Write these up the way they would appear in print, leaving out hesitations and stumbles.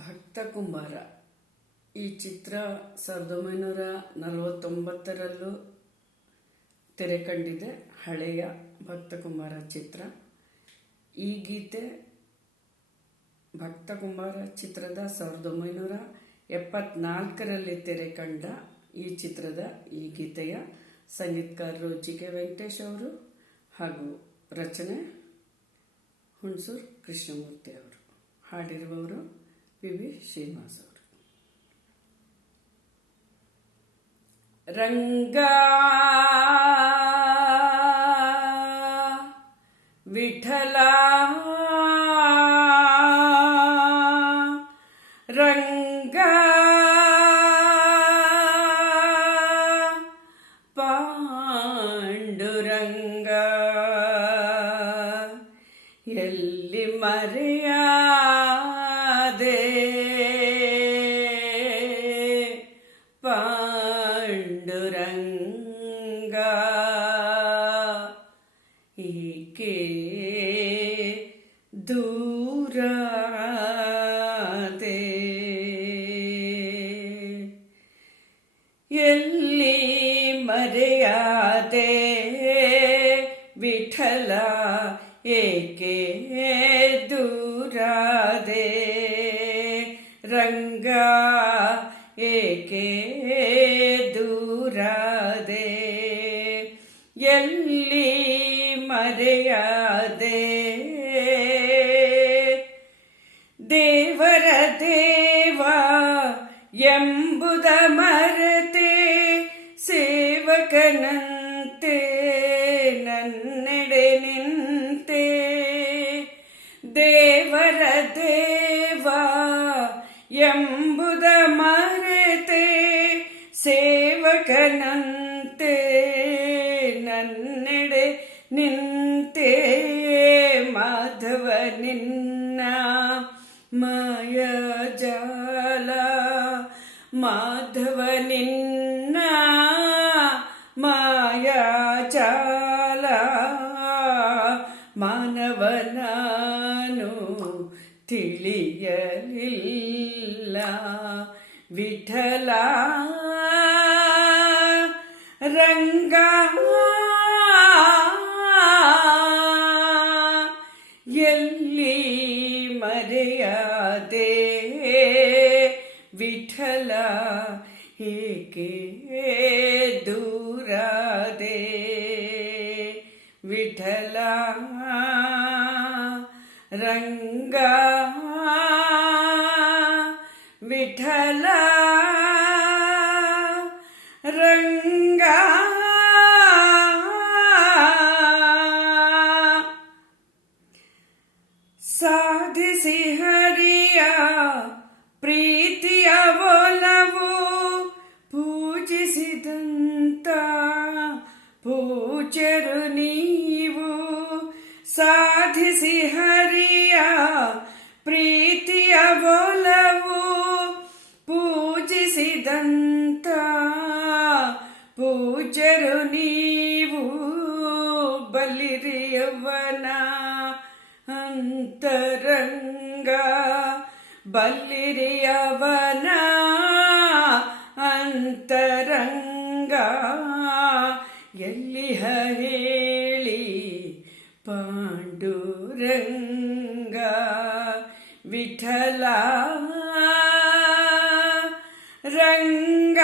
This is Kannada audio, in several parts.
ಭಕ್ತ ಕುಂಬಾರ ಈ ಚಿತ್ರ 1949ರಲ್ಲೂ ತೆರೆ ಕಂಡಿದೆ. ಹಳೆಯ ಭಕ್ತ ಕುಂಬಾರ ಚಿತ್ರ. ಈ ಗೀತೆ ಭಕ್ತ ಕುಂಬಾರ ಚಿತ್ರದ 1974ರಲ್ಲಿ ತೆರೆ ಕಂಡ ಈ ಚಿತ್ರದ ಈ ಗೀತೆಯ ಸಂಗೀತಕಾರರು ಜಿ.ಕೆ. ವೆಂಕಟೇಶ್ ಅವರು ಹಾಗೂ ರಚನೆ ಹುಣಸೂರು ಕೃಷ್ಣಮೂರ್ತಿ ಅವರು. ಹಾಡಿರುವವರು ವಿ ಶ್ರೀನಿವಾಸ್ ಅವರು. ರಂಗ ವಿಠಲ ರಂಗ ಪಾಂಡುರಂಗ ಎಲ್ಲಿ ಮರೆಯಾದೆ ಪಾಂಡುರಂಗ ಏಕೆ ದೂರಾದೆ ಎಲ್ಲಿ ಮರೆಯಾದೆ ವಿಠಲ ಏಕೆ ದೂರಾದೆ ರಂಗ ಏಕೆ ದೂರಾದೆ ಎಲ್ಲಿ ಮರೆಯಾದೆ ದೇವರ ದೇವ ಎಂಬುದ ಮರೆತೆ ಸೇವಕನಂತೆ ನನ್ನೆಡೆ ನಿಂತೆ ದೇವರ ದೇವ ಎಂಬುದ ಮರೆತೆ ಸೇವಕನಂತೆ ನನ್ನೆಡೆ ನಿಂತೆ ಮಾಧವ ನಿನ್ನ ಮಾಯ ಜಾಲ ಮಾಧವ ನಿನ್ನ ಮಾಯಾ ಜಾಲ ಮಾನವನಾನು ತಿಳಿಯಲಿಲ್ಲ ವಿಠಲ ರಂಗ ಎಲ್ಲಿ ಮರೆಯಾದೆ ವಿಠಲ ಏಕೆ ದೂರಾದೆ ವಿಠಲ ರಂಗ ವಿಠಲ ರಂಗ ಸಾಧಿಸಿ ಹರಿಯ ಪ್ರೀತಿಯ ಒಲವು ಪೂಜಿಸಿದಂತ ಪೂಜ್ಯರು ನೀವು ಸಾಧಿಸಿ ಹರಿಯ ಪ್ರೀತಿಯ ಒಲವು ಪೂಜಿಸಿದಂತ ಪೂಜ್ಯರು ನೀವು ಬಲ್ಲಿರಿಯವನ ಅಂತರಂಗ ಬಲ್ಲಿರಿಯವನ ಅಂತರಂಗ ಎಲ್ಲಿ ಹೇಳಿ ಪಾಂಡುರಂಗ ವಿಠಲ ರಂಗ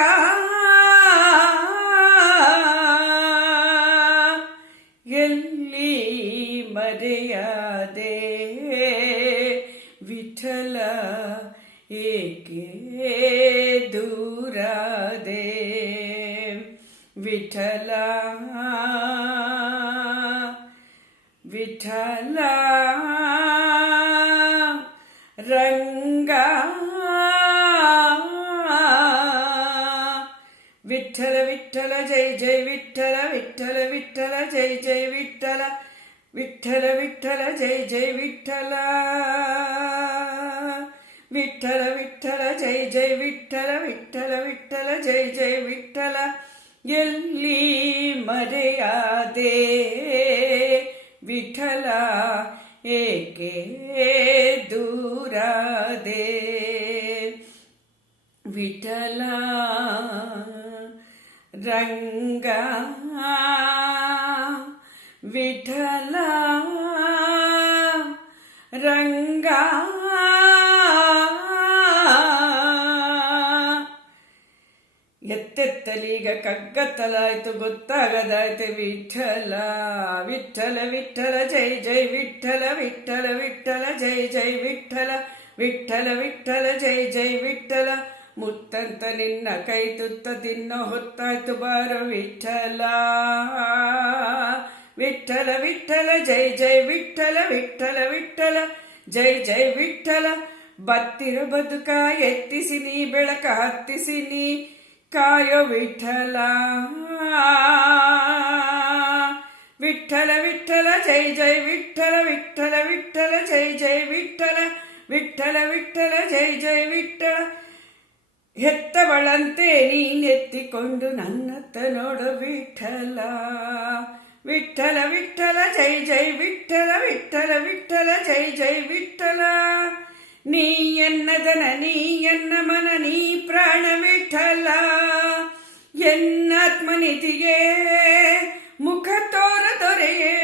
ಎಲ್ಲಿ ಮರೆಯಾದೆ ವಿಠಲ ಏಕೆ ದೂರಾದೆ ವಿಠಲ ವಿಠಲ ರಂಗ ವಿಠಲ ವಿಠಲ ಜೈ ಜೈ ವಿಠಲ ವಿಠಲ ವಿಠಲ ಜೈ ಜೈ ವಿಠಲ ವಿಠಲ ವಿಠಲ ಜೈ ಜೈ ವಿಠಲ ವಿಠಲ ವಿಠಲ ಜೈ ಜೈ ವಿಠಲ ವಿಠಲ ವಿಠಲ ಜೈ ಜೈ ವಿಠಲ ಎಲ್ಲಿ ಮರೆಯಾದೆ ವಿಠಲ ಏಕೆ ದೂರಾದೆ ವಿಠಲ ರಂಗ ವಿಠಲ ರಂಗ ಎತ್ತೆತ್ತಲೀಗ ಕಗ್ಗತ್ತಲಾಯ್ತು ಗೊತ್ತಾಗದಾಯ್ತು ವಿಠಲ ವಿಠಲ ವಿಠಲ ಜೈ ಜೈ ವಿಠಲ ವಿಠಲ ವಿಠಲ ಜೈ ಜೈ ವಿಠಲ ವಿಠಲ ವಿಠಲ ಜೈ ಜೈ ವಿಠಲ ಮುತ್ತಂತ ನಿನ್ನ ಕೈ ತುತ್ತ ತಿನ್ನೋ ಹೊತ್ತಾಯ್ತು ಬಾರೋ ವಿಠಲ ವಿಠಲ ವಿಠಲ ಜೈ ಜೈ ವಿಠಲ ವಿಠಲ ವಿಠಲ ಜೈ ಜೈ ವಿಠಲ ಬತ್ತಿರ ಬದುಕ ಎತ್ತಿಸಿ ನೀ ಬೆಳಕ ಹತ್ತಿಸಿ ನೀ ಕಾಯೋ ವಿಠಲ ವಿಠಲ ವಿಠಲ ಜೈ ಜೈ ವಿಠಲ ವಿಠಲ ವಿಠಲ ಜೈ ಜೈ ವಿಠಲ ವಿಠಲ ವಿಠಲ ಜೈ ಜೈ ವಿಠಲ ಹೆತ್ತವಳಂತೆ ನೀನೆತ್ತಿಕೊಂಡು ನನ್ನತ್ತ ನೋಡು ವಿಠಲ ವಿಠಲ ವಿಠಲ ಜೈ ಜೈ ವಿಠಲ ವಿಠಲ ವಿಠಲ ಜೈ ಜೈ ವಿಠಲ ನೀ ಎನ್ನದನ ನೀ ಎನ್ನ ಮನ ನೀ ಪ್ರಾಣ ವಿಠಲ ಎನ್ನಾತ್ಮನಿಧಿಯೇ ಮುಖ ತೋರ ದೊರೆಯೇ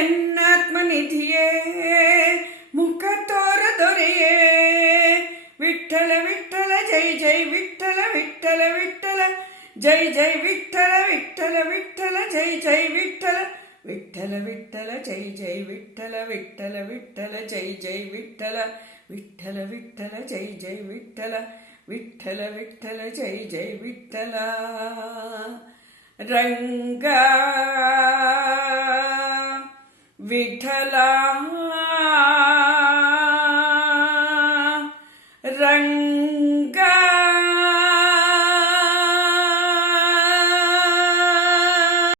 ಎನ್ನಾತ್ಮನಿಧಿಯೇ ಮುಖ ತೋರ ದೊರೆಯೇ ವಿಠಲ ವಿಠಲ ಜೈ ಜೈ ವಿಠಲ ವಿಠಲ ವಿಠಲ ಜೈ ಜೈ ವಿಠಲ ವಿಠಲ ವಿಠಲ ಜೈ ಜೈ ವಿಠಲ ವಿಠಲ ವಿಠಲ ಜೈ ಜೈ ವಿಠಲ ವಿಠಲ ವಿಠಲ ಜೈ ಜೈ ವಿಠಲ ವಿಠಲ ವಿಠಲ ಜೈ ಜೈ ವಿಠಲ ವಿಠಲ ವಿಠಲ ಜೈ ಜೈ ವಿಠಲ ರಂಗ ವಿಠಲ ರಂಗ